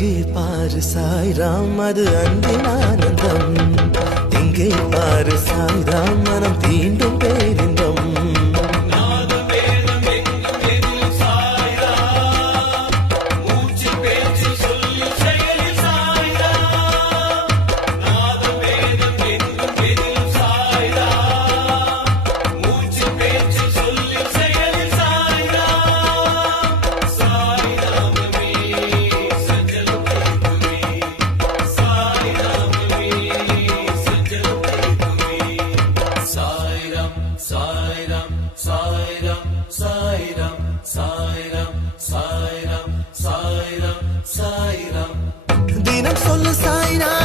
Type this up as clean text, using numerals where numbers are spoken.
அங்கே பாரு சாய்ராம் அது அன்பின் ஆனந்தம். இங்கே பாரு சாய்ராம் மனம் தீண்டும் பேரின்பம். தினம் சொல்லு சாய்ராம்